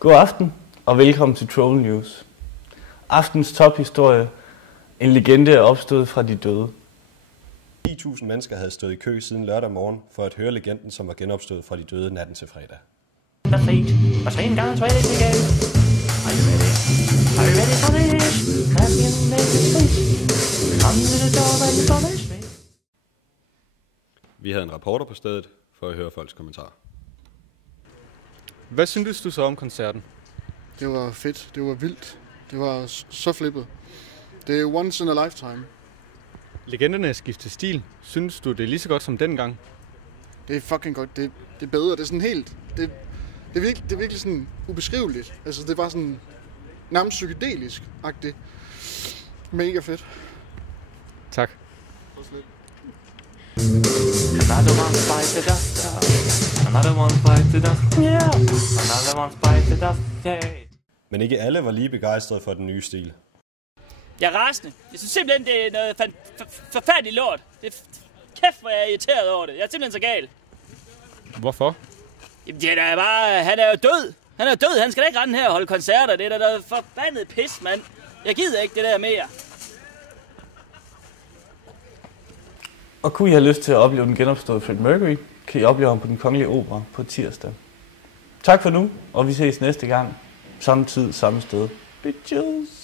God aften og velkommen til Troll News. Aftens tophistorie. En legende er opstået fra de døde. 10.000 mennesker havde stået i kø siden lørdag morgen for at høre legenden, som var genopstået fra de døde natten til fredag. Vi havde en reporter på stedet for at høre folks kommentarer. Hvad synes du så om koncerten? Det var fedt, det var vildt, det var så flippet. Det er once in a lifetime. Legenderne er skiftet stil. Synes du, det er lige så godt som dengang? Det er fucking godt, det er bedre, det er sådan helt, det er virkelig sådan ubeskriveligt. Altså det var sådan nærmest psykedelisk-agtigt. Mega fedt. Tak. Another one bite the dust. Another one bite the dust. Yeah. Another one bite the dust. Yeah. Men ikke alle var lige begejstrede for den nye stil. Jeg er rasende. Jeg synes simpelthen, det er noget forfærdeligt lort. Kæft, hvor jeg er irriteret over det. Jeg er simpelthen så gal. Hvorfor? Jamen, det er da bare... Han er jo død. Han er død. Han skal da ikke rende her og holde koncerter. Det er da noget forbandet pis, mand. Jeg gider ikke det der mere. Og kunne I have lyst til at opleve den genopståede Freddie Mercury, kan I opleve ham på Den Kongelige Opera på tirsdag. Tak for nu, og vi ses næste gang. Samme tid, samme sted. Bitches!